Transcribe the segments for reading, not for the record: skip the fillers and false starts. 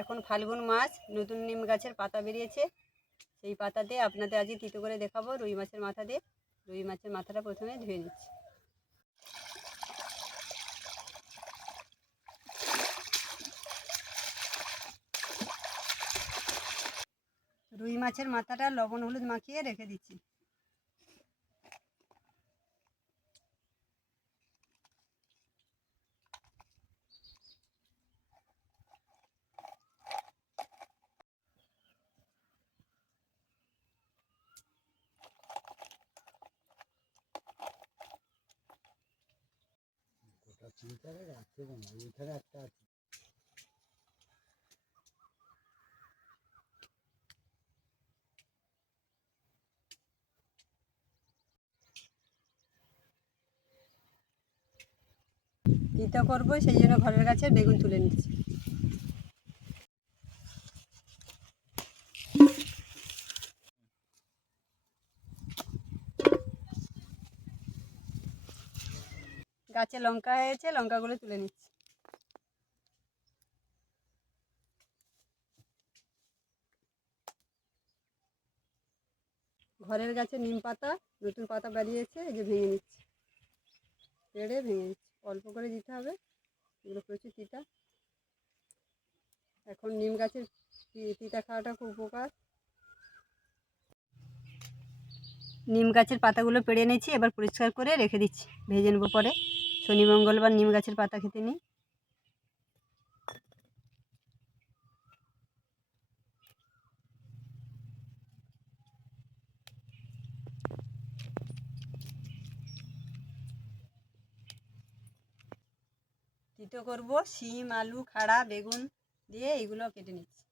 এখন ফাল্গুন মাস, নতুন নিম গাছের পাতা বেরিয়েছে। সেই পাতা দিয়ে আপনাদের আজকে তিতো করে দেখাবো রুই মাছের মাথা দিয়ে। রুই মাছের মাথাটা প্রথমে ধুয়ে নিচ্ছি। রুই মাছের মাথাটা লবণ হলুদ মাখিয়ে রেখে দিচ্ছি। তিতো করবো, সেই জন্য ঘরের গাছের বেগুন তুলে নিচ্ছি। গাছে লঙ্কা হয়েছে, লঙ্কাগুলো তুলে নিচ্ছি। ঘরের গাছে নিম পাতা, নতুন পাতা বেরিয়েছে, এই যে ভেঙে নিচ্ছি। পেড়ে ভেঙে নিচ্ছি, অল্প করে দিতে হবে, এগুলো প্রচুর তিতা। এখন নিম গাছের তিতা খাওয়াটা খুব উপকার। নিম গাছের পাতাগুলো পেড়ে নিয়েছি, এবার পরিষ্কার করে রেখে দিচ্ছি, ভেজে নেবো পরে। শনি মঙ্গলবার নিম গাছের পাতা খেতে নিই। তিতো করব, শিম আলু খাড়া বেগুন দিয়ে এইগুলো কেটে নিচ্ছি।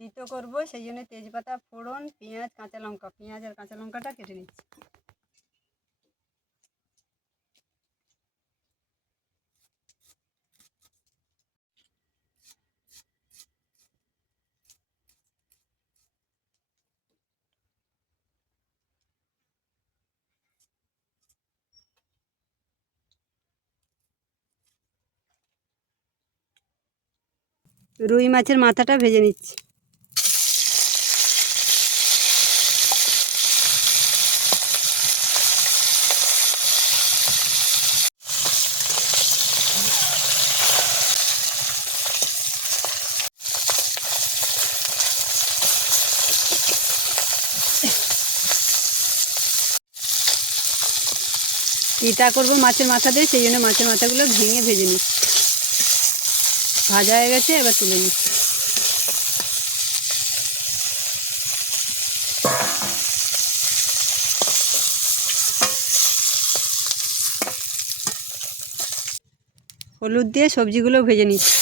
তিতো করব, সেই জন্য তেজপাতা ফোড়ন, পেঁয়াজ কাঁচা লঙ্কা, পেঁয়াজ আর কাঁচা লঙ্কাটা কেটে নিচ্ছি। রুই মাছের মাথাটা ভেজে নিচ্ছি। তিতা করবো মাছের মাথা দিয়ে, সেই জন্য মাছের মাথাগুলো ভেঙে ভেজে নিচ্ছি। ভাজা হয়ে গেছে, এবার তুলে নিচ্ছি। হলুদ দিয়ে সবজিগুলো ভেজে নিচ্ছি।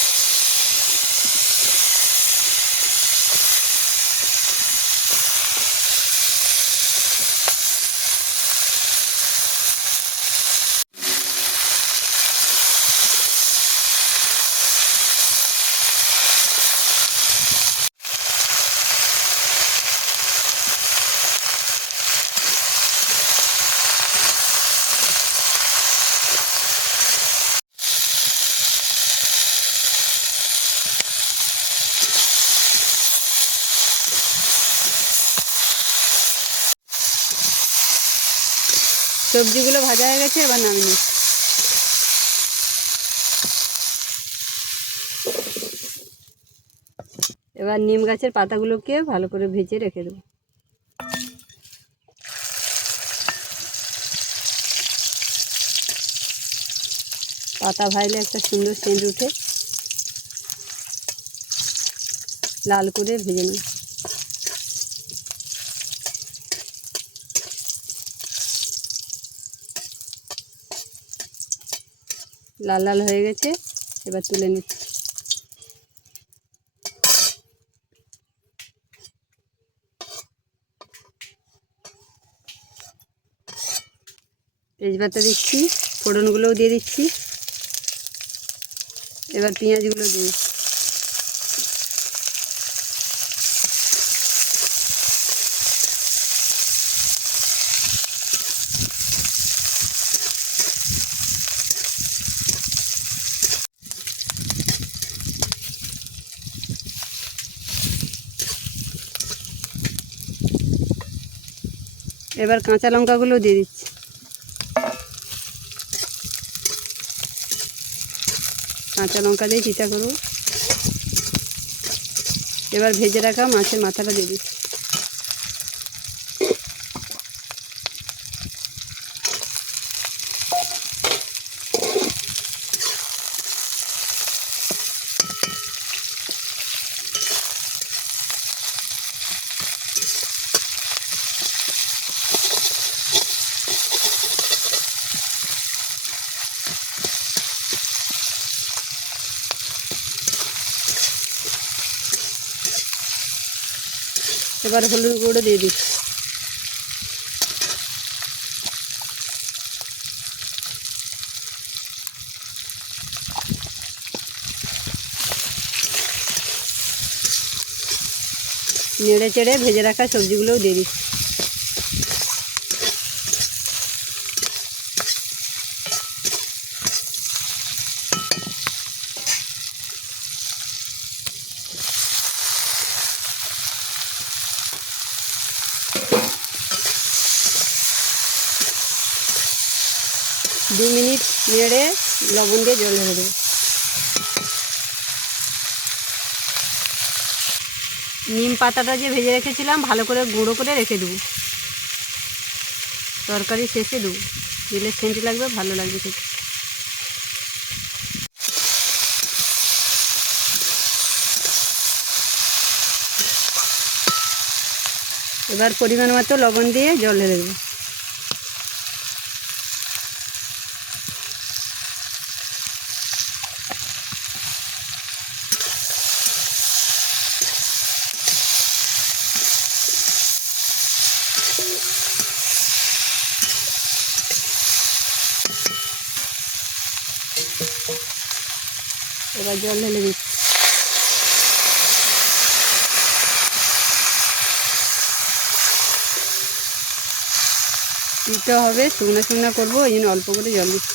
সবজিগুলো ভাজা হয়ে গেছে, এবার নামিয়ে নিচ্ছি। এবার নিম গাছের পাতাগুলোকে ভালো করে ভেজে রেখে দেবো। পাতা ভাজলে একটা সুন্দর সেন্ট উঠে, লাল করে ভেজে নিই। লাল লাল হয়ে গেছে, এবার তুলে নিচ্ছি। তেজপাতা দিচ্ছি, ফোড়নগুলোও দিয়ে দিচ্ছি। এবার পেঁয়াজগুলো দিয়ে দিচ্ছি। এবার কাঁচা লঙ্কাগুলো দিয়ে দিচ্ছি। কাঁচা লঙ্কা দিয়ে চিটা করব। এবার ভেজে রাখা মাছের মাথাটা দিয়ে দিচ্ছি। এবার হলুদ গুঁড়ো দিয়ে দিচ্ছি। নেড়ে চেড়ে ভেজে রাখা সবজিগুলোও দিয়ে দিচ্ছি। দু মিনিট নেড়ে লবণ দিয়ে জল ঢেলে দেবো। নিম পাতাটা যে ভেজে রেখেছিলাম ভালো করে গুঁড়ো করে রেখে দেবো, তরকারি শেষে দেবো, দিলে সেন্ট লাগবে, ভালো লাগবে খেতে। এবার পরিমাণ মতো লবণ দিয়ে জল ঢেলে দেবো। এবার জল ঢেলে দিচ্ছি। দিতে হবে, শুকনো শুকনো করবো, এই জন্য অল্প করে জল দিচ্ছি।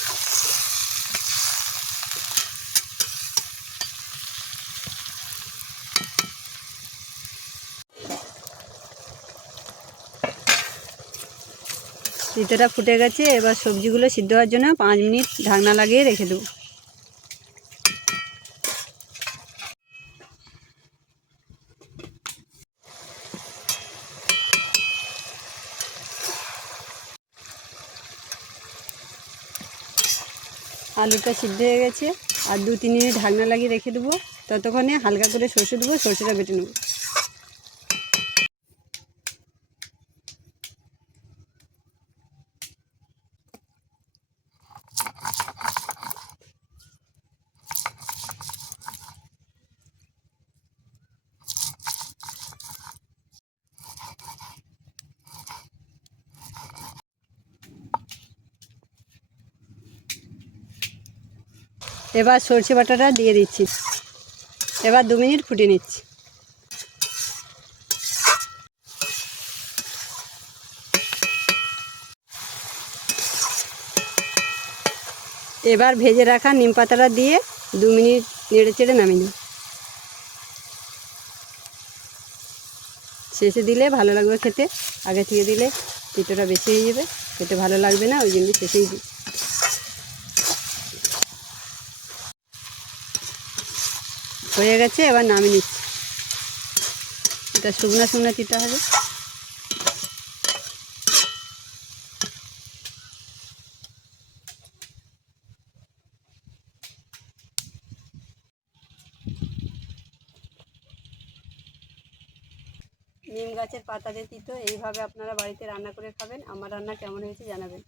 তিতোটা ফুটে গেছে, এবার সবজিগুলো সিদ্ধ হওয়ার জন্য 5 মিনিট ঢাকনা লাগিয়ে রেখে দেবো। আলুটা সিদ্ধ হয়ে গেছে, আর 2-3 মিনিট ঢাকনা লাগিয়ে রেখে দেবো। ততক্ষণে হালকা করে সর্ষে দেবো, সর্ষেটা বেটে নেবো। এবার সর্ষে বাটাটা দিয়ে দিচ্ছি। এবার 2 মিনিট ফুটিয়ে নিচ্ছি। এবার ভেজে রাখা নিম পাতাটা দিয়ে 2 মিনিট নেড়ে চেড়ে নামিয়ে নিই। শেষে দিলে ভালো লাগবে খেতে, আগে থেকে দিলে তিতোটা বেশি হয়ে যাবে। খেতে ভালো লাগবে না, ওই জন্য শেষেই দিই। হয়ে গেছে, এবার নামিয়ে নিচ্ছি। এটা শুকনো শুকনো দিতে হবে। নিম গাছের পাতা দিয়ে তিতো এইভাবে আপনারা বাড়িতে রান্না করে খাবেন। আমার রান্না কেমন হয়েছে জানাবেন।